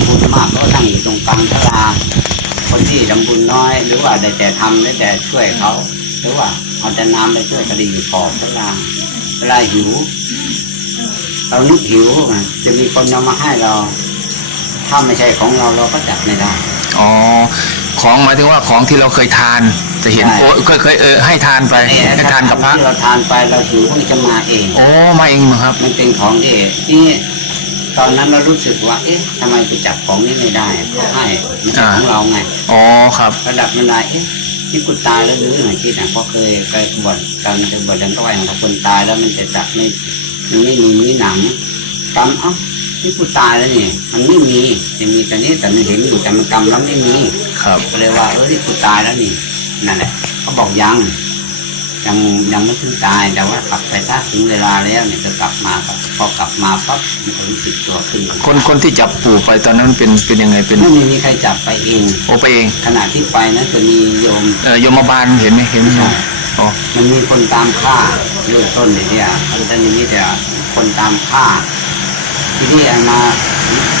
ำบุญมากก็นั่งอยู่ตรงกลางศาลาคนที่ทำบุญน้อย หรือว่าได้แต่ทำได้แต่ช่วยเขา หรือว่าเอาแต่น้ำไปช่วยกระดิ่งขอบศาลาเวลาหิวเรานึกหิวอะจะมีคนเอามาให้เรา ถ้าไม่ใช่ของเราเราก็จับไม่ได้อ๋อของหมายถึงว่าของที่เราเคยทาน จะเห็นใช่โอ้เคยเคยเออให้ทานไปไอ้ให้ทานกับพระที่เราทานไปเราหิวมันจะมาเอง โอ้มาเองเหรอครับ มันเป็นของที่นี่ ตอนนั้นเรารู้สึกว่า เอ๊ะทำไมไปจับของนี้ไม่ได้เขาให้มันเป็นของเราไงอ๋อครับระดับมันได้เอ๊ะนี่กูตายแล้วหรือไงคิดนะเพราะเคยเคยบวชกันเคยบวชกันก็ว่าอย่างคนตายแล้วมันจะจับไม่มันไม่มีมีหนังกำเอ้านี่กูตายแล้วนี่มันไม่มีจะมีแต่นี้แต่มันเห็นอยู่แต่มันกำแล้วไม่มีครับก็เลยว่าเออนี่กูตายแล้วนี่นั่นแหละเขาบอกยัง ยังยังไม่ถึงตายแต่ว่ากลับไปถ้าถึงเวลาแล้วเนี่ยจะกลับมาครับพอกลับมาปั๊บมันก็รู้สึกตัวขึ้นคนคนที่จับปู่ไปตอนนั้นเป็นเป็นยังไงเป็นไม่มีใครจับไปเองโอไปเองขณะที่ไปนั้นจะมีโยมเออโยมบาลเห็นไหมเห็นไหมใช่อ๋อมันมีคนตามฆ่าเริ่มต้นเนี่ยเนี่ยอันนี้มีแต่คนตามฆ่าที่นี่เอามา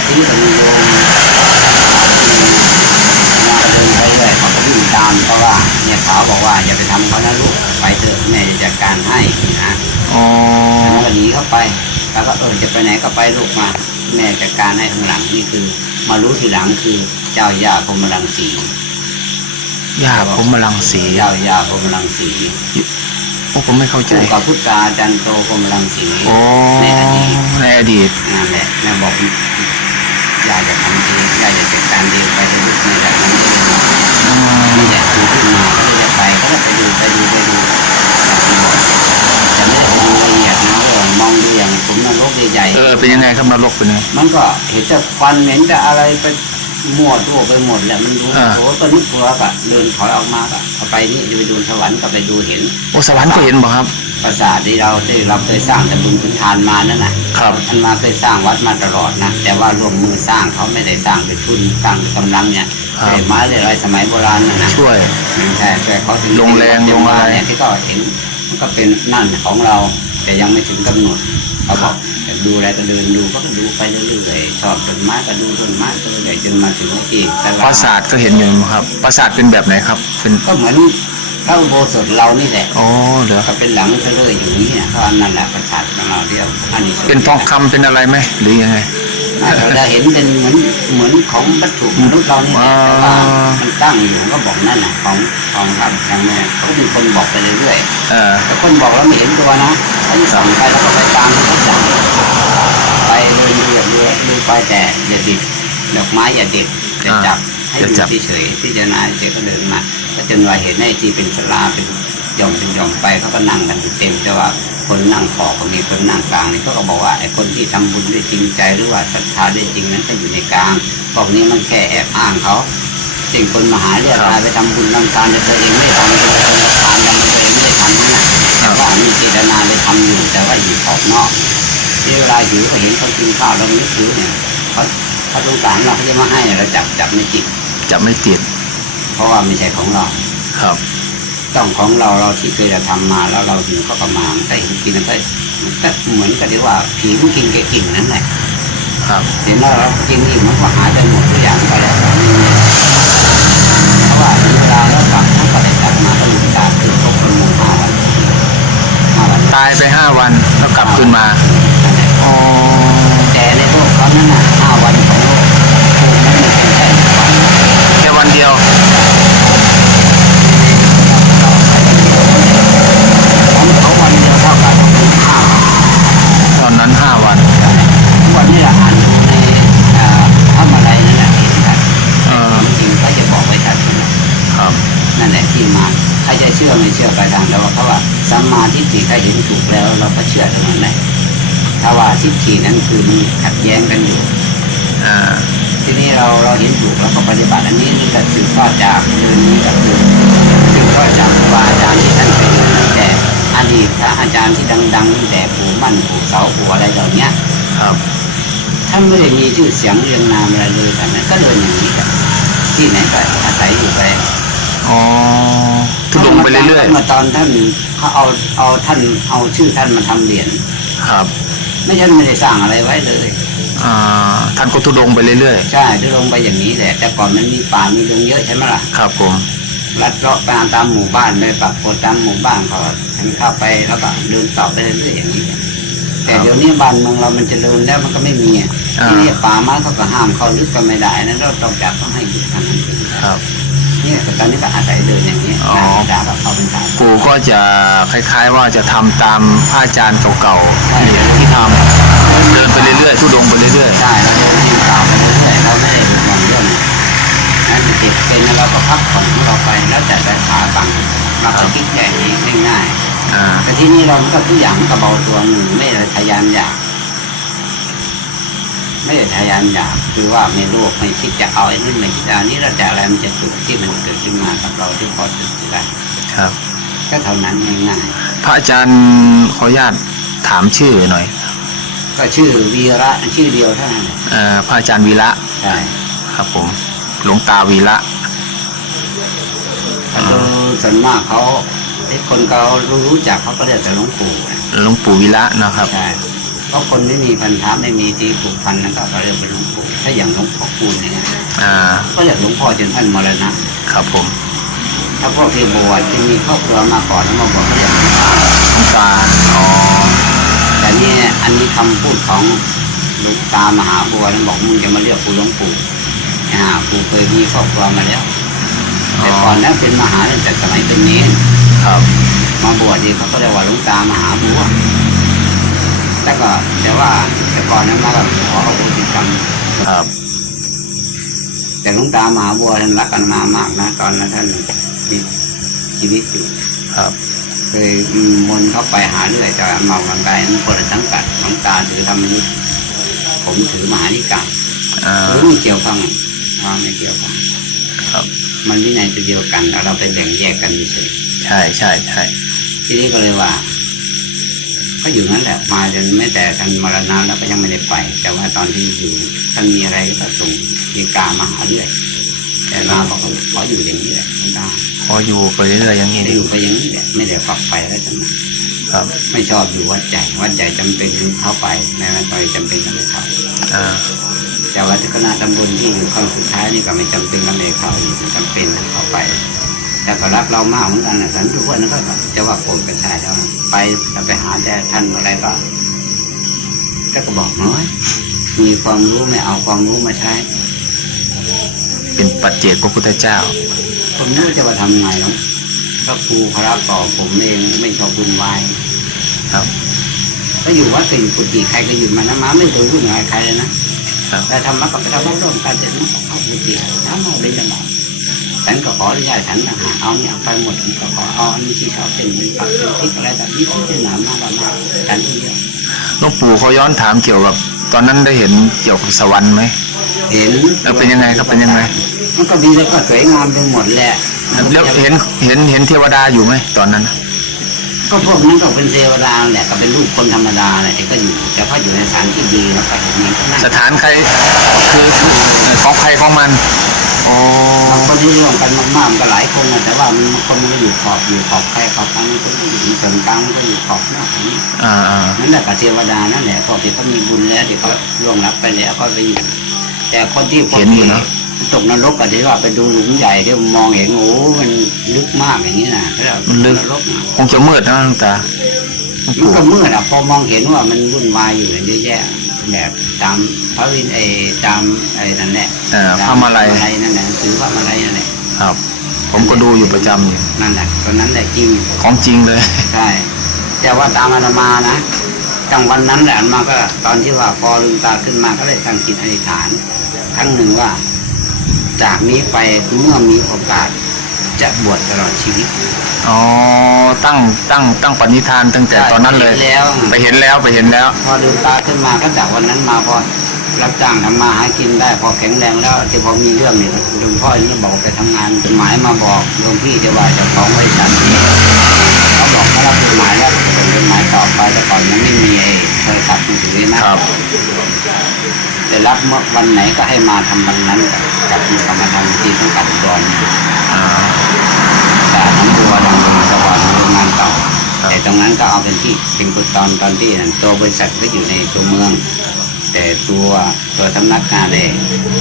ที่นี่ก็มีโยมมาเดินไปเรื่อยเขาก็วิ่งตามเพราะว่าเนี่ยเขา บอกว่าอย่าไปทำเขานะลูกไปเถอะแม่จะจัดการให้นะอ๋อแล้วก็หนีเข้าไป แล้วก็เออจะไปไหนก็ไปลูกมา แม่จัดการให้ข้างหลังนี่คือ มารู้ทีหลังคือเจ้าย่าพรหมรังสีย่าผมมาลังสีเจ้าย่าพรหมรังสีโอ้ผมไม่เข้าใจคู่กับพุทธาจันโตพรหมรังสีโอ้ในอดีตในอดีตนั่นแหละแม่บอกย่าจะทำเองย่าจะจัดการเองไปจะลูกไม่ได้ทำเอง ดูไปดูไปดูแต่ไม่ได้ไปดูละเอียดนะเออมองดูอย่างผมนรกใหญ่ๆเออเป็นยังไงครับนรกเป็นยังไงมันก็เห็นแต่ควันเห็นแต่อะไรไป มั่วตัวไปหมดแหละมันดูอ่า โอ้ก็นึกกลัวกะเดินถอยออกมากะเอาไปนี่จะไปดูสวรรค์ก็ไปดูเห็น โอ้สวรรค์ก็เห็นบ่ครับ ปราสาทที่เราที่เราเคยสร้างแต่บุญคุณทานมานั่นนะครับ ท่านมาเคยสร้างวัดมาตลอดนะแต่ว่ารวมมือสร้างเขาไม่ได้สร้างเป็นทุนสร้างกำลังเนี่ยครับใช้ไม้เลยอะไรสมัยโบราณนะนะช่วย ใช่แต่เขาถึงลงแรงลงอะไร เนี่ยที่ก็เห็นมันก็เป็นนั่นของเรา แต่ยังไม่ถึงกำหนด เขาบอกจะดูอะไรก็เดินดูก็ดูไปเรื่อยๆชอบต้นไม้ก็ดูต้นไม้ไปเรื่อยๆจนมาถึงที่ตปลาราดสาทก็เห็นอยู่ครับปราสาทเป็นแบบไหนครับ เป็นก็เหมือนพระอุโบสถเรานี่แหละอ๋อเหรอก็เป็นหลังเรื่อยๆอยู่นี่เนี่ยก็อันนั่นแหละประสาทของเราเดียวอันนี้เป็นทองคำเป็นอะไรไหมหรือยังไง เราเห็นเป็นเหมือนเหมือนของวัตถุมนุษย์เรานี่แหละแต่ว่ามันตั้งอยู่ก็บอกนั่นน่ะของของพระทางแม่เขาก็มีคนบอกไปเรื่อยๆเออแต่คนบอกแล้วไม่เห็นตัวนะเขาจะส่องไปแล้วก็ไปตามที่เขาสั่งไปเดินดูอย่างเดียวดูไปแต่อย่าดิบดอกไม้อย่าเด็ดอย่าจับให้ดูเฉยๆพิจารณาเฉยก็เดินมาก็จนว่าเห็นไอ้ที่เป็นสลาเป็นห ย่อมเป็นหย่อมไปเขาก็นั่งกันเต็มแต่ว่าคนนั่งขอบก็มีคนนั่งกลางนี่เขาก็บอกว่าไอ้คนที่ทำบุญด้วยจริงใจหรือว่าศรัทธาด้วยจริงนั้นก็อยู่ในกลางพวกนี้มันแค่แอบอ้างเขาสิ่งคนมาหาเรื่องรายไปทำบุญทำทานแต่ตัวเองไม่ทำตัวเองทานยังตัวเองไม่ได้ทำนั่นน่ะแต่ว่ามีเจตนาเลยทำอยู่แต่ว่าอยู่ขอบนอกที่เวลาหิวก็เห็นเขากินข้าวแล้วนึกหิวเนี่ยเขาเขาสงสารเราเขาจะมาให้เราจับจับไม่จิตจะไม่ติด เพราะว่าไม่ใช่ของเราครับ ต้องของเราเราที่เคยจะทำมาแล้วเราหิวก็ประมาณแต่เห็นกินแล้วก็มันก็เหมือนกับที่ว่าผีผู้กินแกกินนั่นแหละครับเห็นแล้วเรากินอีกมันก็หายไปหมดทุกอย่างไปแล้วเพราะว่าถึงเวลาแล้วกลับเขาก็ได้กลับมาก็มีการคือครบคนหมู่ห้าวันห้าวันตายไปห้าวันแล้วกลับคืนมานั่นแหละอ๋อแต่ในโลกเขานั้นน่ะห้าวันของโลกคงไม่มีเพียงแค่หนึ่งวันแค่วันเดียว ของเขาวันเดียวเท่ากับถึงห้าวัน ตอนนั้นห้าวัน ทุกวันนี้เราอ่านดูในเอ่อทำอะไรนั่นแหละเห็นชัด เออ จริงๆเขาจะบอกไว้ชัดขึ้นมา ครับ นั่นแหละที่มาใครจะเชื่อไม่เชื่อไปทางแต่ว่าเขาว่า สัมมาทิฏฐิใครเห็นถูกแล้ว เราก็เชื่อตรงนั้นแหละถ้าว่าทิฏฐินั้นคือมีขัดแย้งกันอยู่อ่าทีนี้เราเราเห็นถูกแล้วก็ปฏิบัติอันนี้นี่ก็สืบทอดจากเรื่องนี้ก็คือสืบทอดจากครูบาอาจารย์ที่ท่านเป็นตั้งแต่อดีตพระอาจารย์ที่ดังๆตั้งแต่ปู่มั่นปู่เสาปู่อะไรเหล่าเนี้ยครับท่านไม่ได้มีชื่อเสียงเรียงนามอะไรเลยแต่นั้นก็เดินอย่างนี้กันที่ไหนก็อาศัยอยู่ไป อ๋อทุดงไปเรื่อยเมื่อตอนท่านเขาเอาเอาท่านเอาชื่อท่านมาทำเหรียญๆครับ ไม่ใช่ไม่ได้สร้างอะไรไว้เลย อ่า ท่านก็ทุดงไปเรื่อยใช่ทุดงไปอย่างนี้แหละ แต่ก่อนมันมีป่ามีดงเยอะใช่ไหมล่ะ ๆ ครับผม ลัดเลาะตามตามหมู่บ้านไปปรับกฏตามหมู่บ้านเขาให้มันเข้าไปแล้วก็เดินต่อไปเรื่อยๆอย่างนี้ แต่เดี๋ยวนี้บ้านเมืองเรามันเจริญแล้วมันก็ไม่มีอะที่นี่ป่าไม้เขาก็ห้ามเขาลึกก็ไม่ได้นะเราต้องจับต้องให้หยุดทางนั้นครับ เนี่ยแต่ตอนนี้ก็อาศัยเดินอย่างนี้อ๋อนาดาก็เข้าเป็นทางปู่ก็จะคล้าย ๆ ว่าจะทำตามพระอาจารย์เก่าๆที่ที่ทำเดินไปเรื่อยๆทุดงไปเรื่อยใช่เราเดินให้ต่อไปเรื่อยๆเราไม่ได้ดูมองเรื่องนั้นเจ็บเป็นแล้วเราก็พักผ่อนของเราไปแล้วแต่แต่ขาบังเราก็คิดอย่างนี้ง่ายๆ ๆอ่า แต่ที่นี่เราก็ทุกอย่างก็เบาตัวหนึ่งไม่ได้ทะยานอยาก ไม่ได้ทะยานอยากคือว่าไม่โลภไม่คิดจะเอาไอ้นู่นไม่คิดจะเอานี้เราจะอะไรมันจะสุขที่มันเกิดขึ้นมากับเราที่พอสุขได้ครับก็เท่านั้นง่ายพระอาจารย์ขออนุญาตถามชื่อหน่อยๆก็ชื่อวีระชื่อเดียวเท่านั้นเอ่อพระอาจารย์วีระใช่ครับผมหลวงตาวีระถ้าดูส่วนมากเขาไอ้คนเขารู้รู้จักเขาก็เรียกแต่หลวงปู่นะหลวงปู่วีระนะครับใช่ เพราะคนไม่มีพันธะไม่มีที่ผูกพันนั่นก็เขาเรียกเป็นหลวงปู่ถ้าอย่างหลวงพ่อคูณเนี่ยอ่า ก็เรียกหลวงพ่อจนท่านมรณะ ครับผม ถ้าพวกที่บวชที่มีครอบครัวมาก่อนแล้วมาบวชก็เรียกหลวงตาหลวงตาอ๋อแต่นี่อันนี้คำพูดของหลวงตามหาบัวนั้นบอกมึงจะมาเรียกกูหลวงปู่อ่ากูเคยมีครอบครัวมาแล้วแต่ก่อนนั้นเป็นมหาตั้งแต่สมัยเป็นเน้นครับมาบวชดีเขาก็เรียกว่าหลวงตามหาบัว แต่ก็แต่ว่าแต่ก่อนนั้นมาแบบขอเอาบุญกรรมครับ แต่หลวงตามหาบัวท่านรักกันมามากนะ ตอนนั้นท่านมีชีวิตอยู่ครับเคยมนต์เข้าไปหาเรื่อยแต่เมากันไปมันคนละสังกัดหลวงตาถือธรรมยุทธ์ผมถือมหานิกายอ่าหรือไม่เกี่ยวข้องว่าไม่เกี่ยวข้องครับ มันวินัยตัวเดียวกันแต่เราไปแบ่งแยกกันเฉยใช่ใช่ใช่ทีนี้ก็เลยว่า ก็อยู่นั่นแหละมาจนไม่แต่ท่านมรณะแล้วก็ยังไม่ได้ไป แต่ว่าตอนที่อยู่ท่านมีอะไรก็ส่งมีกามาหาเรื่อยแต่มาบอกว่าขออยู่อย่างนี้แหละไม่ได้พออยู่ไปเรื่อยๆอย่างนี้ได้อยู่ไปอย่างนี้แหละไม่ได้ฝักไปอะไรทั้งนั้นครับ ไม่ชอบอยู่วัดใหญ่วัดใหญ่จำเป็นต้องเข้าไปแม้ไม่ไปจำเป็นต้องไปเข้าอ่าแต่ว่าคณะตำบลที่อยู่ข้างสุดท้ายนี่ก็ไม่จำเป็นต้องไปเข้าอยู่จำเป็นต้องเข้าไป แต่ก็รักเรามากเหมือนกันนะฉันทุกคนนั้นก็จะว่าโกรธกันใช่แล้ว ไปจะไปหาแต่ท่านอะไรก็ก็ก็บอกน้อย มีความรู้ไม่เอาความรู้มาใช้ เป็นปัจเจกพระพุทธเจ้า ผมไม่รู้จะมาทำไงหรอกพระครูพระต่อผมเองไม่ชอบวุ่นวายครับก็อยู่วัดก็อยู่กุฏิใครก็อยู่มานะมาไม่เคยวุ่นวายใครเลยนะครับแต่ธรรมะก็ไปทำร่วมกันแต่ต้องเข้ากุฏิน้ำเอาได้ยังไง ฉันก็ขออนุญาตฉันต่างหากเอาเนี่ยเอาไปหมดฉันก็ขอเอาอันนี้ที่ชอบเป็นปักเป็นพริกอะไรแบบนี้ที่เป็นหนามมากกว่ามากฉันที่เดียวหลวงปู่เขาย้อนถามเกี่ยวกับ ตอนนั้นได้เห็นเกี่ยวกับสวรรค์ไหมเห็นเออเป็นยังไงครับเป็นยังไงมันก็ดีแล้วก็สวยงามไปหมดแหละแล้วเห็นเห็นเห็นเทวดาอยู่ไหมตอนนั้น ก็พวกนั้นก็เป็นเทวดาแหละก็เป็นลูกคนธรรมดาแหละแต่ก็อยู่แต่ถ้าอยู่ในสถานที่ดีแล้วก็เห็นมันก็น่าสถานใครคือของใครของมัน อ๋อบางคนที่ร่วมกันมากๆมันก็หลายคนนะแต่ว่ามันบางคนมันก็อยู่ขอบอยู่ขอบใครขอบกลางมันก็อยู่ส่วนกลางมันก็อยู่ขอบนอกอย่างนี้อ่าอ่านั่นแหละกับเทวดานั่นแหละพวกที่เขามีบุญแล้วที่เขาล่วงรับไปแล้วก็ไปอยู่ แต่คนที่พวกเห็นอยู่เนอะตกนรกก็ที่ว่าไปดูหลุมใหญ่ที่มองเห็นโอ้มันลึกมากอย่างนี้นะแล้วมันลึกนรกนะคงจะมืดนะหลวงตาหลวง มันปู่ก็มืดอะพอมองเห็นว่ามันวุ่นวายอยู่เยอะแยะแบบตามพระวินเอตามไอ้นั่นแหละเอ่อพระมาลัยพระนั่นแหละถือพระมาลัยนั่นแหละครับ ผมก็ดูอยู่ประจำอยู่นั่นแหละตอนนั้นแหละจริงของจริงเลยใช่แต่ว่าตามอาตมานะกลางวันนั้นแหละอาตมาก็ ตอนที่ว่าพอลืมตาขึ้นมาก็เลยตั้งจิตอธิษฐานครั้งหนึ่งว่า จากนี้ไปเมื่อมีโอกาส จะบวชตลอดชีวิต อ๋อตั้งตั้งตั้งปณิธานตั้งแต่ตอนนั้นเลย แล้ว ไปเห็นแล้วไปเห็นแล้ว พอลืมตาขึ้นมาก็จากวันนั้นมาพอรับจ้างทำมาหากินได้พอแข็งแรงแล้วที่พอมีเรื่องเนี่ยหลวงพ่อนี่บอกไปทำงานจดหมายมาบอกหลวงพี่จะว่าเจะของบริษัทนี้เขาบอกเขารับจดหมายแล้วส่งจดหมายต่อไปแต่ก่อนยังไม่มีไอ้โทรศัพท์มือถือนะครับแต่รับเมื่อวันไหนก็ให้มาทำวันนั้นกับที่เขามาทำที่ต้องกัดดอนอ่าแต่น้ำบัวดังดงสว่างโรงงานเก่าแต่ตรงนั้นก็เอาเป็นที่เป็นกุตอนตอนที่ตัวบริษัทก็อยู่ในตัวเมือง แต่ตัวตัวสำนักงานเอง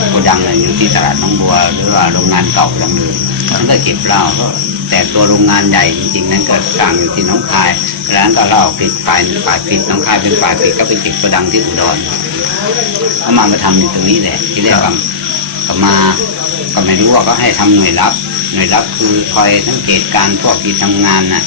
โกดังเนี่ยอยู่ที่ตลาดน้องบัว หรือว่าโรงงานเก่าดังเดิมมันก็เก็บเหล้าก็แต่ตัวโรงงานใหญ่จริงๆนั้นก็สร้างอยู่ที่น้องคาย ร้านก็เล้าผิดฝ่ายฝ่ายผิดน้องคายเป็นฝ่ายผิดก็ไปเก็บโกดังที่อุดรเขามามาทำอยู่ตรงนี้แหละที่แรกก็ ก็มา ก็ไม่รู้ว่าก็ให้ทำหน่วยรับ หน่วยรับคือคอยสังเกตการพวกที่ทำงานน่ะ